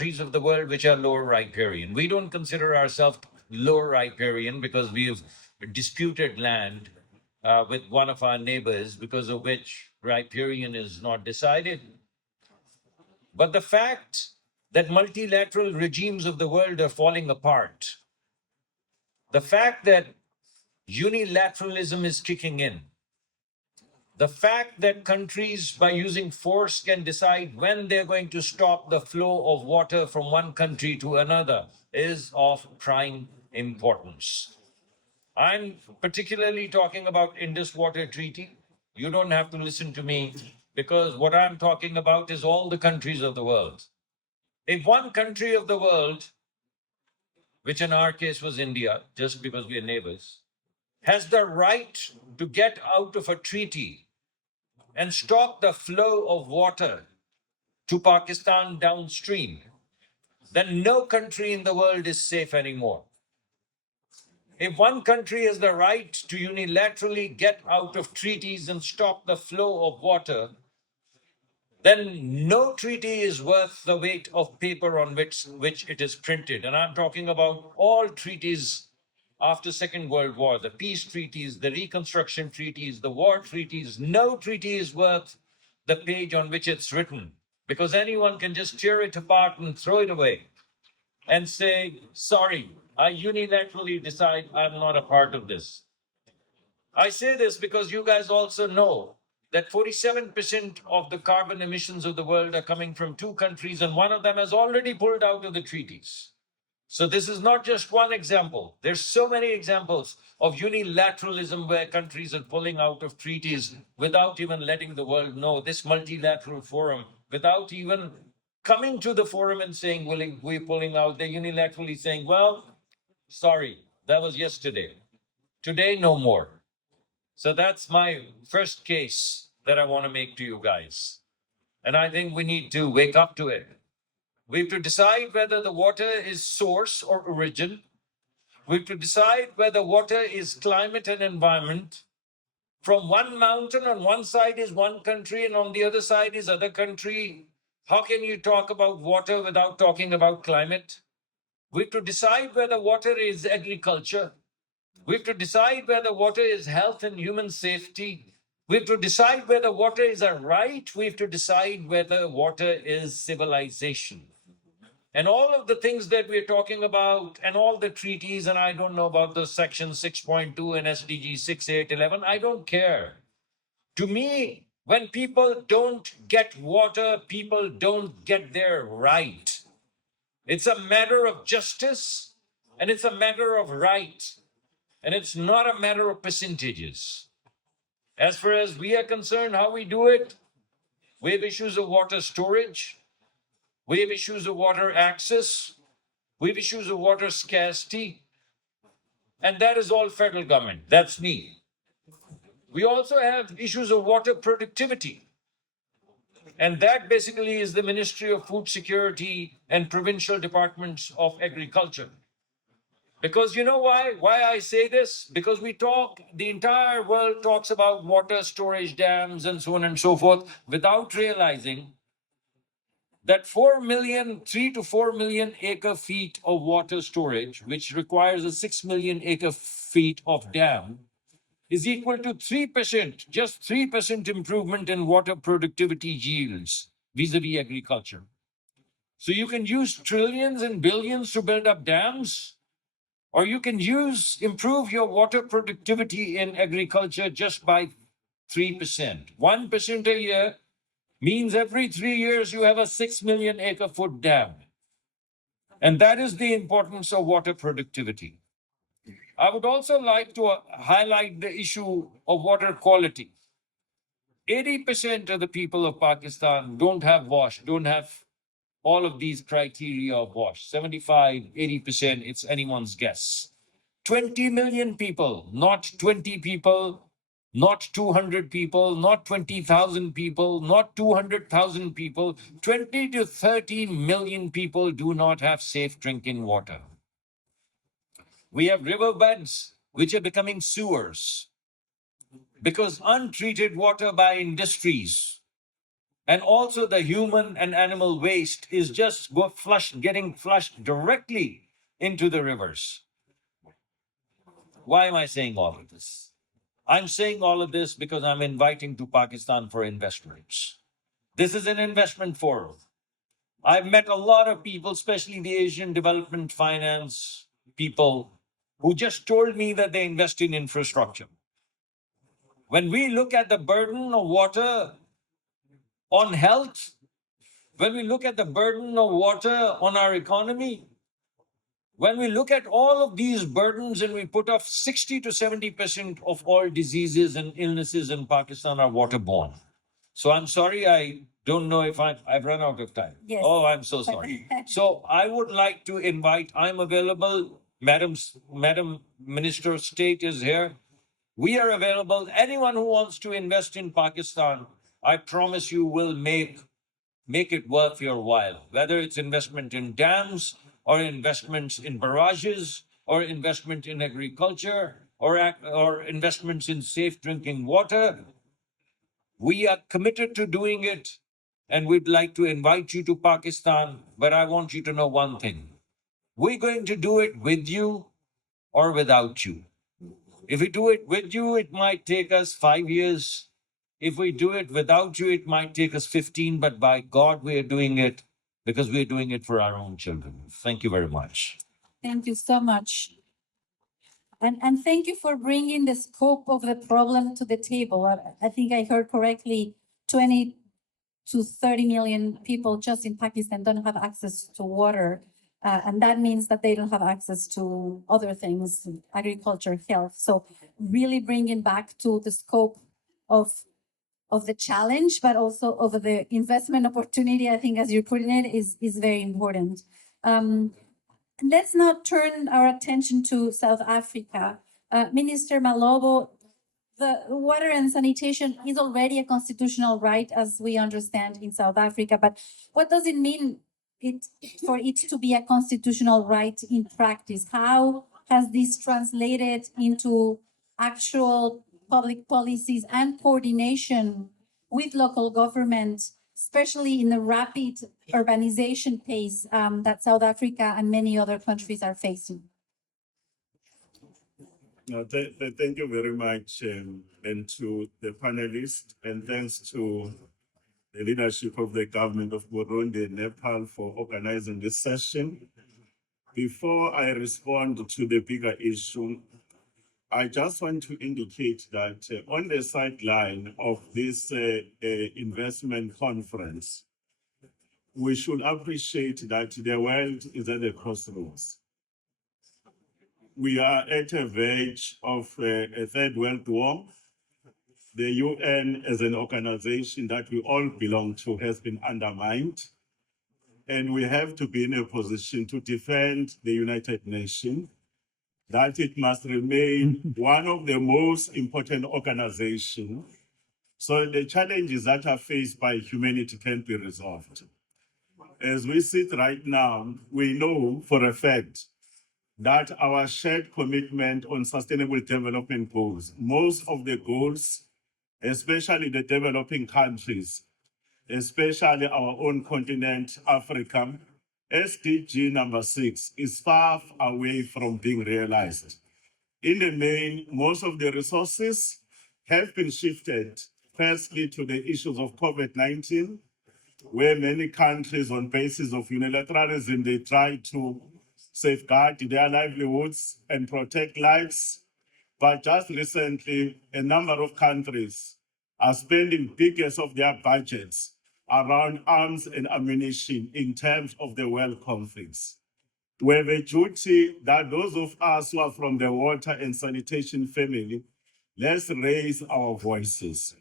countries of the world which are lower riparian. We don't consider ourselves lower riparian because we've disputed land with one of our neighbors, because of which riparian is not decided. But the fact that multilateral regimes of the world are falling apart, the fact that unilateralism is kicking in, the fact that countries, by using force, can decide when they're going to stop the flow of water from one country to another is of prime importance. I'm particularly talking about Indus Water Treaty. You don't have to listen to me, because what I'm talking about is all the countries of the world. If one country of the world, which in our case was India, just because we are neighbors, has the right to get out of a treaty and stop the flow of water to Pakistan downstream, then no country in the world is safe anymore. If one country has the right to unilaterally get out of treaties and stop the flow of water, then no treaty is worth the weight of paper on which it is printed. And I'm talking about all treaties after Second World War, the peace treaties, the reconstruction treaties, the war treaties. No treaty is worth the page on which it's written, because anyone can just tear it apart and throw it away and say, sorry, I unilaterally decide I'm not a part of this. I say this because you guys also know that 47% of the carbon emissions of the world are coming from two countries, and one of them has already pulled out of the treaties. So this is not just one example. There's so many examples of unilateralism where countries are pulling out of treaties without even letting the world know. This multilateral forum, without even coming to the forum and saying, we're pulling out, they're unilaterally saying, well, sorry, that was yesterday. Today, no more. So that's my first case that I want to make to you guys. And I think we need to wake up to it. We have to decide whether the water is source or origin. We have to decide whether water is climate and environment. From one mountain, on one side is one country and on the other side is other country. How can you talk about water without talking about climate? We have to decide whether water is agriculture. We have to decide whether water is health and human safety. We have to decide whether water is a right. We have to decide whether water is civilization. And all of the things that we're talking about, and all the treaties, and I don't know about the section 6.2 and SDG 6811, I don't care. To me, when people don't get water, people don't get their right. It's a matter of justice, and it's a matter of right. And it's not a matter of percentages. As far as we are concerned, how we do it, we have issues of water storage, we have issues of water access, we have issues of water scarcity, and that is all federal government. That's me. We also have issues of water productivity, and that basically is the Ministry of Food Security and provincial departments of agriculture. Because you know why? Why I say this? Because the entire world talks about water storage dams and so on and so forth, without realizing that 3 to 4 million acre feet of water storage, which requires a 6 million acre feet of dam, is equal to 3%, just 3% improvement in water productivity yields vis-a-vis agriculture. So you can use trillions and billions to build up dams, or you can improve your water productivity in agriculture just by 3%. 1% a year means every 3 years you have a 6 million acre foot dam. And that is the importance of water productivity. I would also like to highlight the issue of water quality. 80% of the people of Pakistan don't have all of these criteria of WASH. 75, 80%, it's anyone's guess. 20 million people, not 20 people, not 200 people, not 20,000 people, not 200,000 people. 20 to 30 million people do not have safe drinking water. We have riverbeds which are becoming sewers because untreated water by industries And also the human and animal waste is just getting flushed directly into the rivers. Why am I saying all of this? I'm saying all of this because I'm inviting to Pakistan for investments. This is an investment forum. I've met a lot of people, especially the Asian development finance people, who just told me that they invest in infrastructure. When we look at the burden of water on health, when we look at the burden of water on our economy, when we look at all of these burdens and we put off 60 to 70% of all diseases and illnesses in Pakistan are waterborne. So I'm sorry, I don't know if I've run out of time. Yes. Oh, I'm so sorry. So I would like to invite, I'm available. Madam Minister of State is here. We are available. Anyone who wants to invest in Pakistan, I promise you will make it worth your while, whether it's investment in dams or investments in barrages or investment in agriculture or investments in safe drinking water. We are committed to doing it, and we'd like to invite you to Pakistan. But I want you to know one thing: we're going to do it with you or without you. If we do it with you, it might take us 5 years. If we do it without you, it might take us 15. But by God, we are doing it because we're doing it for our own children. Thank you very much. Thank you so much. And thank you for bringing the scope of the problem to the table. I think I heard correctly, 20 to 30 million people just in Pakistan don't have access to water. And that means that they don't have access to other things, agriculture, health. So really bringing back to the scope of the challenge, but also of the investment opportunity, I think, as you're putting it, is very important. Let's now turn our attention to South Africa. Minister Malobo, the water and sanitation is already a constitutional right, as we understand in South Africa. But what does it mean for it to be a constitutional right in practice? How has this translated into actual public policies and coordination with local government, especially in the rapid urbanization pace that South Africa and many other countries are facing? Thank you very much, and to the panelists, and thanks to the leadership of the government of Burundi and Nepal for organizing this session. Before I respond to the bigger issue, I just want to indicate that on the sideline of this investment conference, we should appreciate that the world is at a crossroads. We are at a verge of a third world war. The UN as an organization that we all belong to has been undermined. And we have to be in a position to defend the United Nations, that it must remain one of the most important organizations. So the challenges that are faced by humanity can be resolved. As we sit right now, we know for a fact that our shared commitment on sustainable development goals, most of the goals, especially the developing countries, especially our own continent, Africa, SDG number 6 is far away from being realized. In the main, most of the resources have been shifted, firstly to the issues of COVID-19, where many countries on basis of unilateralism, they try to safeguard their livelihoods and protect lives. But just recently, a number of countries are spending biggest of their budgets around arms and ammunition in terms of the world conflicts. We have a duty that those of us who are from the water and sanitation family, let's raise our voices.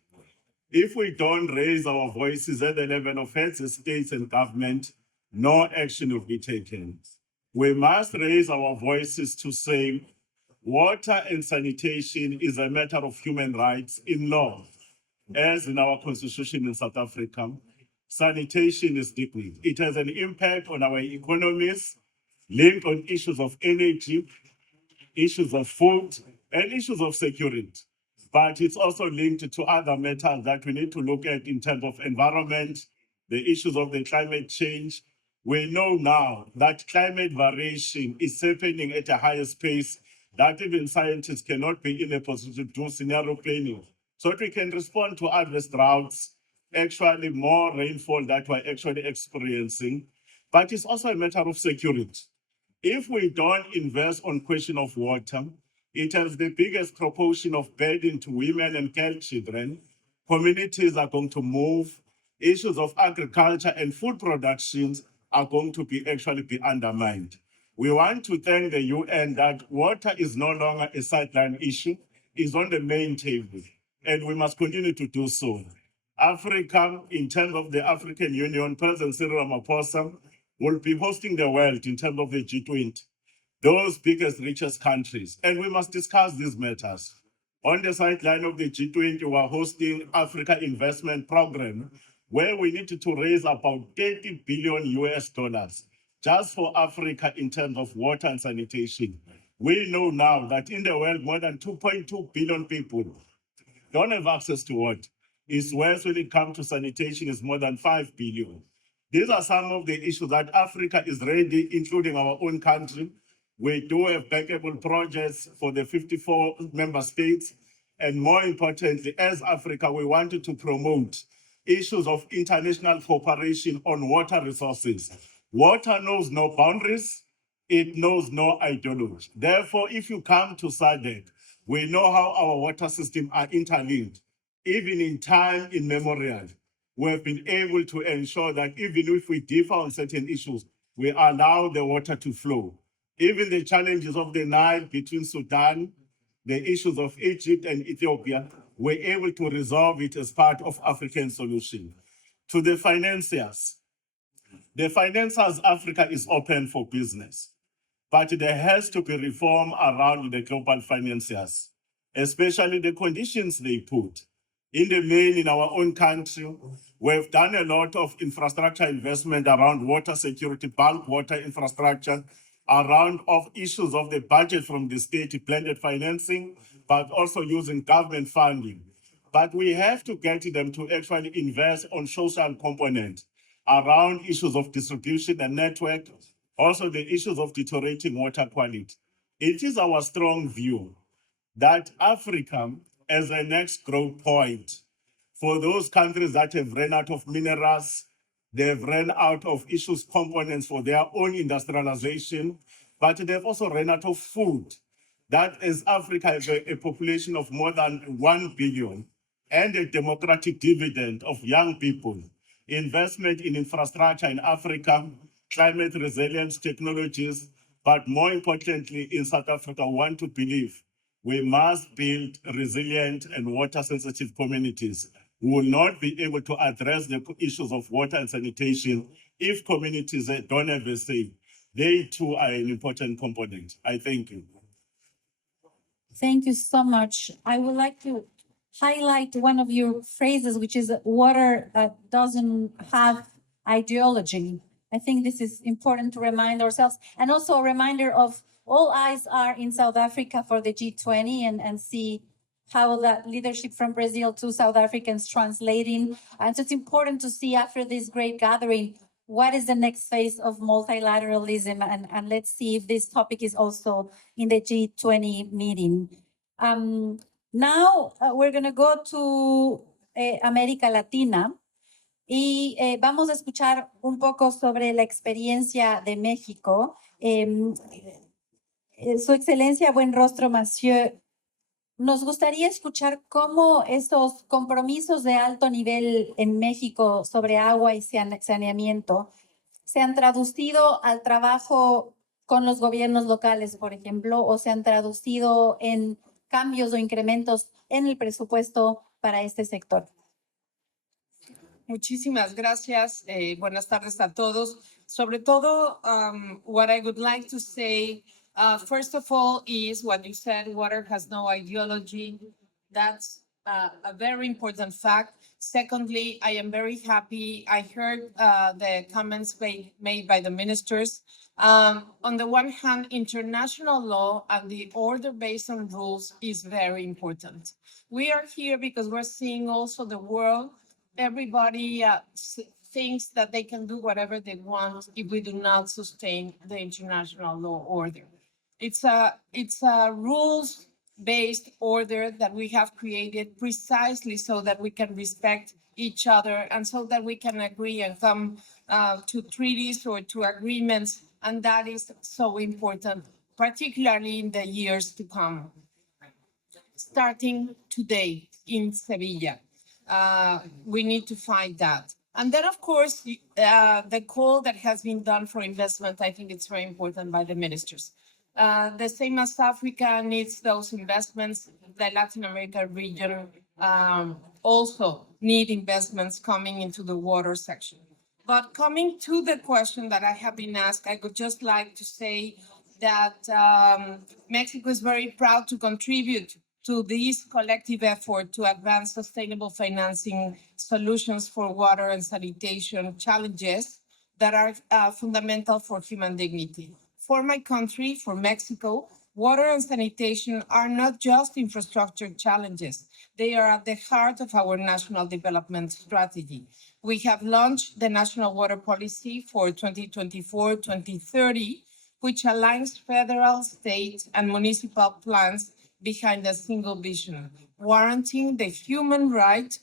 If we don't raise our voices at the level of heads of states and government, no action will be taken. We must raise our voices to say water and sanitation is a matter of human rights in law, as in our constitution in South Africa. Sanitation is dignity. It has an impact on our economies, linked on issues of energy, issues of food, and issues of security. but it's also linked to other matters that we need to look at in terms of environment, the issues of the climate change. We know now that climate variation is happening at a higher pace that even scientists cannot be in a position to do scenario planning. So that we can respond to adverse droughts, actually more rainfall that we're actually experiencing. But it's also a matter of security. If we don't invest on question of water, it has the biggest proportion of burden to women and girl children. Communities are going to move. Issues of agriculture and food productions are going to actually be undermined. We want to thank the UN that water is no longer a sideline issue, it's on the main table, and we must continue to do so. Africa, in terms of the African Union, President Cyril Ramaphosa will be hosting the world in terms of the G20, those biggest, richest countries, and we must discuss these matters. On the sideline of the G20, we are hosting Africa Investment Program, where we need to raise about 30 billion US dollars just for Africa in terms of water and sanitation. We know now that in the world, more than 2.2 billion people don't have access to water. Its worse when it comes to sanitation is more than 5 billion. These are some of the issues that Africa is ready, including our own country. We do have bankable projects for the 54 member states. And more importantly, as Africa, we wanted to promote issues of international cooperation on water resources. Water knows no boundaries. It knows no ideology. Therefore, if you come to SADC, we know how our water systems are interlinked. Even in time immemorial, we have been able to ensure that even if we differ on certain issues, we allow the water to flow. Even the challenges of the Nile between Sudan, the issues of Egypt and Ethiopia, we're able to resolve it as part of African solution. To the financiers Africa is open for business, but there has to be reform around the global financiers, especially the conditions they put. In the main, in our own country, we've done a lot of infrastructure investment around water security, bulk water infrastructure, around issues of the budget from the state, blended financing, but also using government funding. But we have to get them to actually invest on social component around issues of distribution and network, also the issues of deteriorating water quality. It is our strong view that Africa, as a next growth point, for those countries that have run out of minerals, they've run out of issues components for their own industrialization, but they've also run out of food. That is, Africa has a population of more than 1 billion and a democratic dividend of young people. Investment in infrastructure in Africa, climate resilience technologies, but more importantly, in South Africa, we want to believe we must build resilient and water-sensitive communities. We will not be able to address the issues of water and sanitation if communities don't have a say. They too are an important component. I thank you. Thank you so much. I would like to highlight one of your phrases, which is water that doesn't have ideology. I think this is important to remind ourselves, and also a reminder of all eyes are in South Africa for the G20 and see how that leadership from Brazil to South Africans translating. And so it's important to see after this great gathering, what is the next phase of multilateralism? And let's see if this topic is also in the G20 meeting. Now we're going to go to América Latina y vamos a escuchar un poco sobre la experiencia de México. Su Excelencia, buen rostro, Monsieur, nos gustaría escuchar cómo estos compromisos de alto nivel en México sobre agua y saneamiento se han traducido al trabajo con los gobiernos locales, por ejemplo, o se han traducido en cambios o incrementos en el presupuesto para este sector. Muchísimas gracias. Buenas tardes a todos. Sobre todo, what I would like to say, first of all, is what you said, water has no ideology. That's a very important fact. Secondly, I am very happy. I heard the comments made by the ministers. On the one hand, international law and the order based on rules is very important. We are here because we're seeing also the world. Everybody thinks that they can do whatever they want if we do not sustain the international law order. It's a rules-based order that we have created precisely so that we can respect each other and so that we can agree and come to treaties or to agreements. And that is so important, particularly in the years to come. Starting today in Sevilla, we need to find that. And then, of course, the call that has been done for investment, I think it's very important by the ministers. The same as Africa needs those investments, the Latin America region also need investments coming into the water section. But coming to the question that I have been asked, I would just like to say that Mexico is very proud to contribute to this collective effort to advance sustainable financing solutions for water and sanitation challenges that are fundamental for human dignity. For my country, for Mexico, water and sanitation are not just infrastructure challenges. They are at the heart of our national development strategy. We have launched the National Water Policy for 2024-2030, which aligns federal, state, and municipal plans behind a single vision, warranting the human right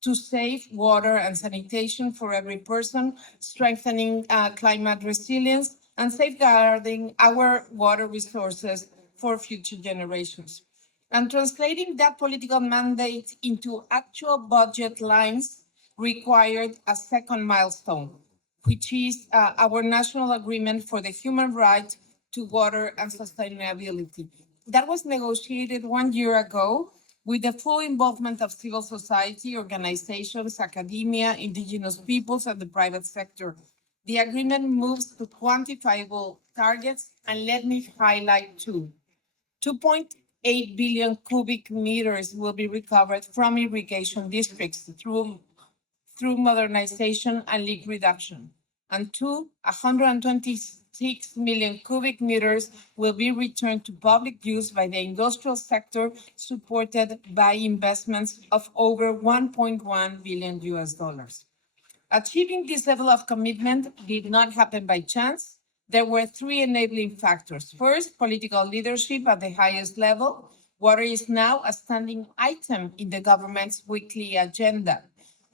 to safe water and sanitation for every person, strengthening climate resilience, and safeguarding our water resources for future generations. And translating that political mandate into actual budget lines required a second milestone, which is our national agreement for the human right to water and sustainability. That was negotiated 1 year ago with the full involvement of civil society, organizations, academia, indigenous peoples, and the private sector. The agreement moves to quantifiable targets, and let me highlight two. 2.8 billion cubic meters will be recovered from irrigation districts through modernization and leak reduction. And two, 126 million cubic meters will be returned to public use by the industrial sector, supported by investments of over 1.1 billion US dollars. Achieving this level of commitment did not happen by chance. There were three enabling factors. First, political leadership at the highest level. Water is now a standing item in the government's weekly agenda.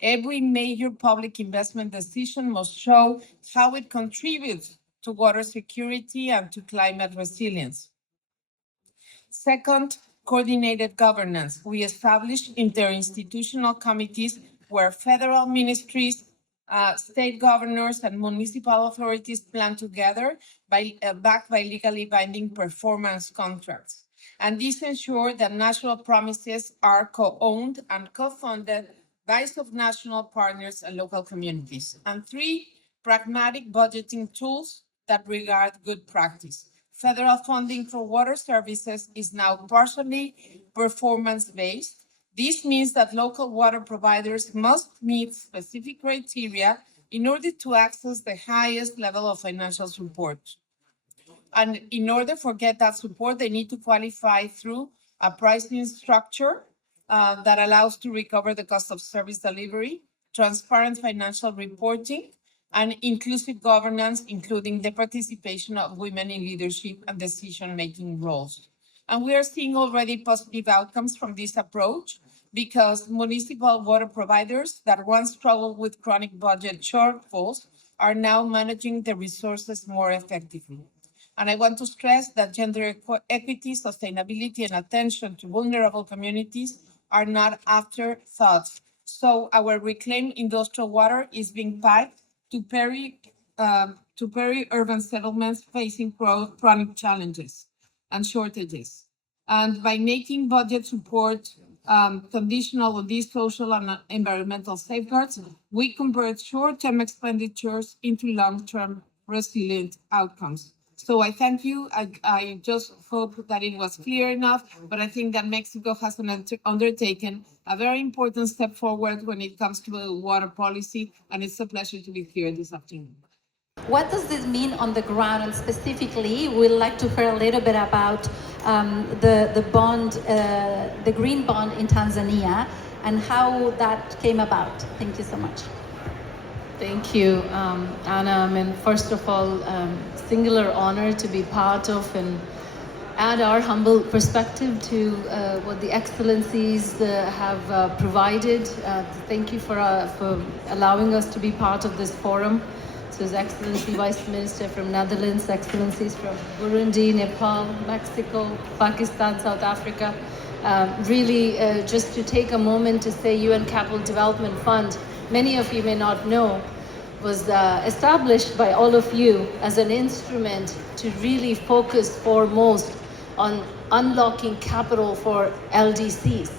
Every major public investment decision must show how it contributes to water security and to climate resilience. Second, coordinated governance. We established interinstitutional committees where federal ministries, state governors, and municipal authorities plan together, backed by legally binding performance contracts. And this ensures that national promises are co-owned and co-funded by subnational partners and local communities. And three, pragmatic budgeting tools that regard good practice. Federal funding for water services is now partially performance-based. This means that local water providers must meet specific criteria in order to access the highest level of financial support. And in order to get that support, they need to qualify through a pricing structure that allows to recover the cost of service delivery, transparent financial reporting, and inclusive governance, including the participation of women in leadership and decision-making roles. And we are seeing already positive outcomes from this approach because municipal water providers that once struggled with chronic budget shortfalls are now managing the resources more effectively. And I want to stress that gender equity, sustainability, and attention to vulnerable communities are not afterthoughts. So our reclaimed industrial water is being piped to peri-urban settlements facing chronic challenges and shortages. And by making budget support conditional on these social and environmental safeguards, we convert short-term expenditures into long-term resilient outcomes. So I thank you. I just hope that it was clear enough, but I think that Mexico has undertaken a very important step forward when it comes to the water policy, and it's a pleasure to be here this afternoon. What does this mean on the ground? And specifically, we'd like to hear a little bit about the bond, the green bond in Tanzania, and how that came about. Thank you so much. Thank you, Anna. I mean, first of all, singular honor to be part of and add our humble perspective to what the excellencies have provided. Thank you for allowing us to be part of this forum. So His Excellency Vice Minister from Netherlands, Excellencies from Burundi, Nepal, Mexico, Pakistan, South Africa. Really, just to take a moment to say UN Capital Development Fund, many of you may not know, was established by all of you as an instrument to really focus foremost on unlocking capital for LDCs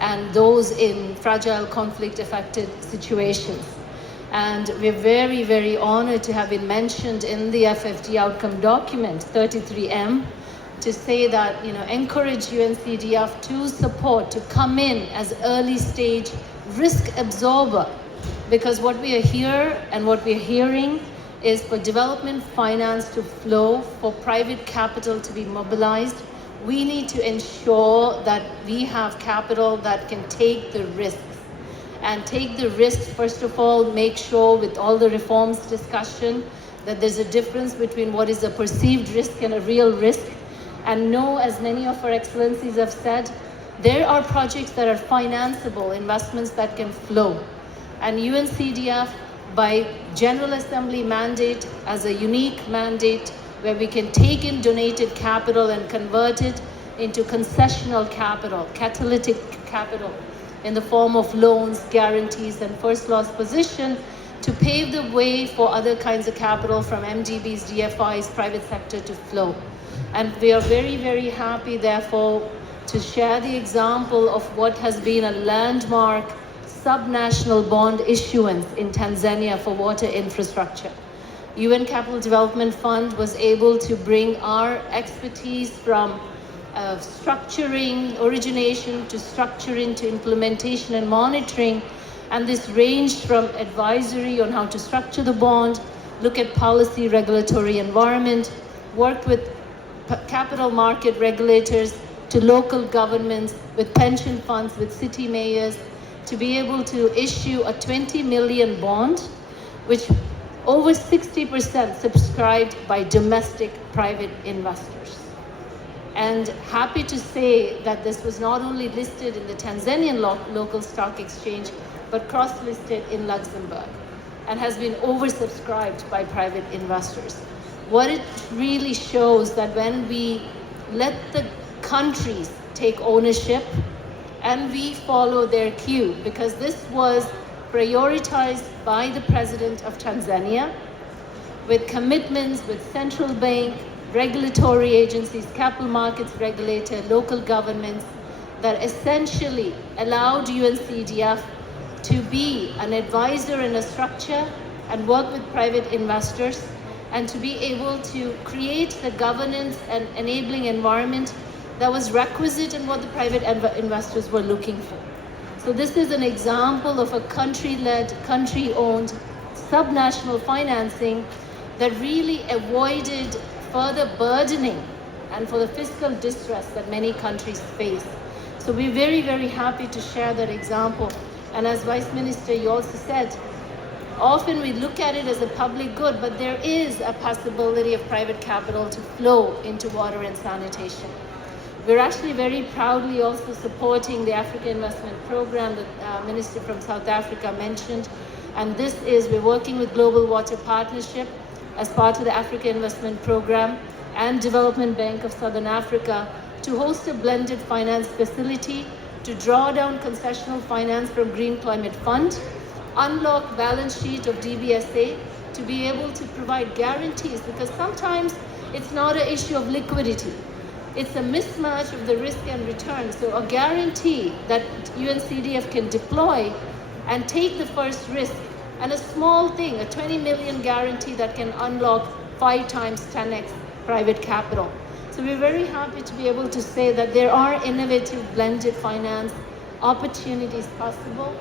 and those in fragile conflict affected situations. And we're very, very honored to have been mentioned in the FFD outcome document 33M to say that, encourage UNCDF to support, to come in as early stage risk absorber. Because what we are here and what we're hearing is for development finance to flow, for private capital to be mobilized, we need to ensure that we have capital that can take the risks. And take the risks, first of all, make sure with all the reforms discussion that there's a difference between what is a perceived risk and a real risk. And know, as many of our excellencies have said, there are projects that are financeable, investments that can flow. And UNCDF, by General Assembly mandate, as a unique mandate where we can take in donated capital and convert it into concessional capital, catalytic capital, in the form of loans, guarantees, and first loss position to pave the way for other kinds of capital from MDBs, DFIs, private sector to flow. And we are very, very happy, therefore, to share the example of what has been a landmark subnational bond issuance in Tanzania for water infrastructure. UN Capital Development Fund was able to bring our expertise from structuring, origination to structuring to implementation and monitoring. And this ranged from advisory on how to structure the bond, look at policy, regulatory environment, work with capital market regulators to local governments, with pension funds, with city mayors, to be able to issue a 20 million bond, which over 60% subscribed by domestic private investors. And happy to say that this was not only listed in the Tanzanian local stock exchange, but cross-listed in Luxembourg and has been oversubscribed by private investors. What it really shows that when we let the countries take ownership and we follow their cue, because this was prioritized by the President of Tanzania with commitments with central bank, regulatory agencies, capital markets regulator, local governments, that essentially allowed UNCDF to be an advisor in a structure and work with private investors, and to be able to create the governance and enabling environment that was requisite and what the private investors were looking for. So this is an example of a country-led, country-owned, subnational financing that really avoided further burdening and for the fiscal distress that many countries face. So we're very, very happy to share that example. And as Vice Minister, you also said, often we look at it as a public good, but there is a possibility of private capital to flow into water and sanitation. We're actually very proudly also supporting the Africa Investment Program that Minister from South Africa mentioned. And this is, we're working with Global Water Partnership as part of the Africa Investment Program and Development Bank of Southern Africa to host a blended finance facility to draw down concessional finance from Green Climate Fund, unlock balance sheet of DBSA to be able to provide guarantees, because sometimes it's not an issue of liquidity. It's a mismatch of the risk and return. So a guarantee that UNCDF can deploy and take the first risk, and a small thing, a 20 million guarantee that can unlock 5 times 10x private capital. So we're very happy to be able to say that there are innovative blended finance opportunities possible.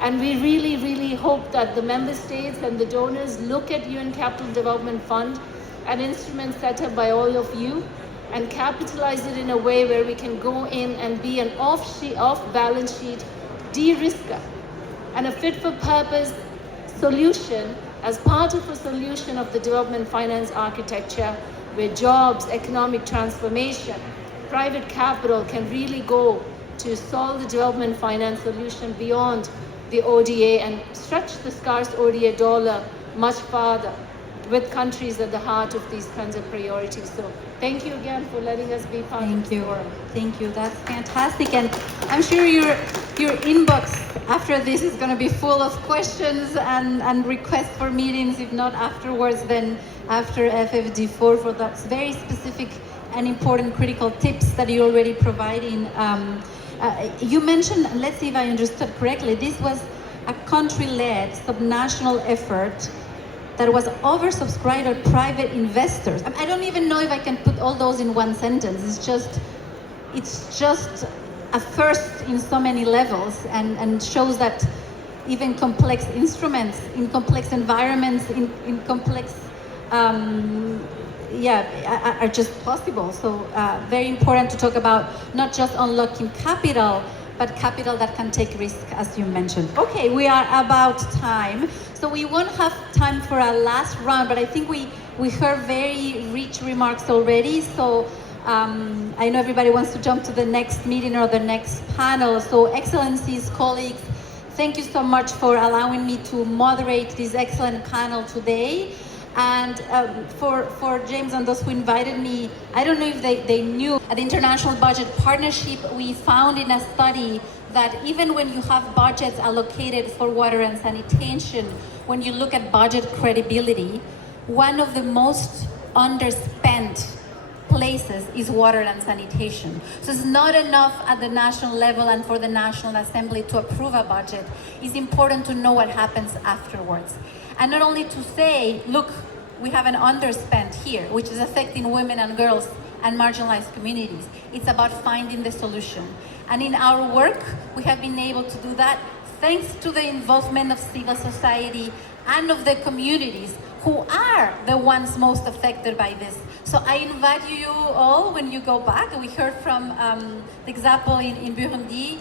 And we really, really hope that the member states and the donors look at UN Capital Development Fund, an instrument set up by all of you, and capitalize it in a way where we can go in and be an off-balance sheet de-risker and a fit-for-purpose solution as part of a solution of the development finance architecture where jobs, economic transformation, private capital can really go to solve the development finance solution beyond the ODA and stretch the scarce ODA dollar much farther with countries at the heart of these kinds of priorities. So thank you again for letting us be part of the forum. Thank you. That's fantastic. And I'm sure your inbox after this is going to be full of questions and requests for meetings, if not afterwards, then after FFD4 for that very specific and important critical tips that you're already providing. You mentioned, let's see if I understood correctly, this was a country-led subnational effort that was oversubscribed by private investors. I don't even know if I can put all those in one sentence. It's just a first in so many levels and shows that even complex instruments in complex environments, in complex, are just possible. So very important to talk about not just unlocking capital, but capital that can take risk, as you mentioned. Okay, we are about time. So we won't have time for a last round, but I think we heard very rich remarks already. So I know everybody wants to jump to the next meeting or the next panel. So excellencies, colleagues, thank you so much for allowing me to moderate this excellent panel today. And for James and those who invited me, I don't know if they knew, at the International Budget Partnership, we found in a study that even when you have budgets allocated for water and sanitation, when you look at budget credibility, one of the most underspent places is water and sanitation. So it's not enough at the national level and for the National Assembly to approve a budget. It's important to know what happens afterwards. And not only to say, look, we have an underspent here, which is affecting women and girls and marginalized communities. It's about finding the solution. And in our work, we have been able to do that thanks to the involvement of civil society and of the communities who are the ones most affected by this. So I invite you all, when you go back, we heard from the example in Burundi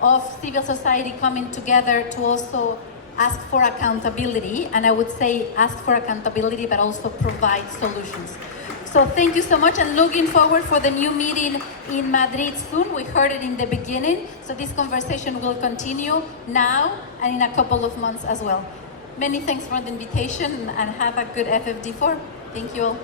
of civil society coming together to also ask for accountability, and I would say ask for accountability, but also provide solutions. So thank you so much, and looking forward for the new meeting in Madrid soon. We heard it in the beginning, so this conversation will continue now and in a couple of months as well. Many thanks for the invitation, and have a good FFD4. Thank you all.